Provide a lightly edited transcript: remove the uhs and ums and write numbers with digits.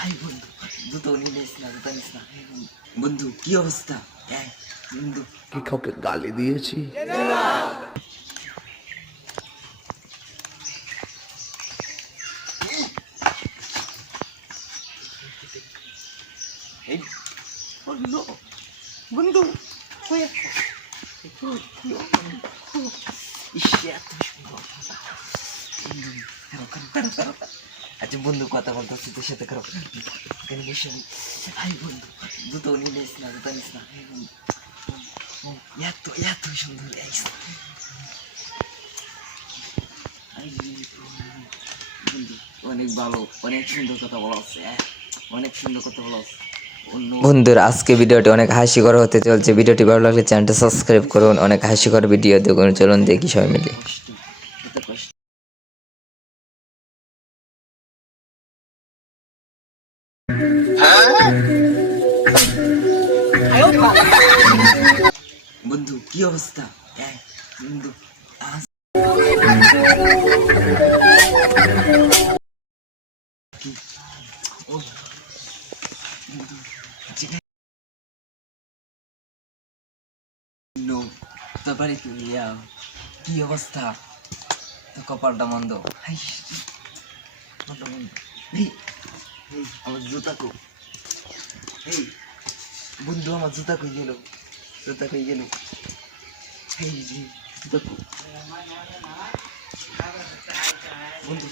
High বন্ধু, জুতো নিস না, জুতো নিস না। বন্ধু কি অবস্থা? বন্ধু কি কাউকে গালি দিয়েছি? এই বন্ধু, বন্ধু এত সুন্দর আচ্ছা বন্ধু, কথা বলতেছি তোর সাথে খারাপ এখানে বসে। হাই বন্ধু, জুতো নিস না, জুতো নিস না। এত এত সুন্দর বন্ধু, অনেক ভালো, অনেক সুন্দর কথা বলা আছে, অনেক সুন্দর কথা বলা আছে। বন্ধুরা, আজকে ভিডিওটি অনেক হাস্যকর হতে চলছে। ভিডিওটি ভালো লাগলে চ্যানেলটা সাবস্ক্রাইব করুন। অনেক হাস্যকর ভিডিও দেখুন, চলুন দেখি সবাই মিলে। কষ্ট, এত কষ্ট। বন্ধু কি অবস্থা? বন্ধু তোর বাড়ি কি অবস্থা? তো কপালটা মন্দ। আমার জুতা কো, এই বন্ধু আমার জুতা কই গেল, জুতা কই গেল? এই জুতা কো বন্ধু,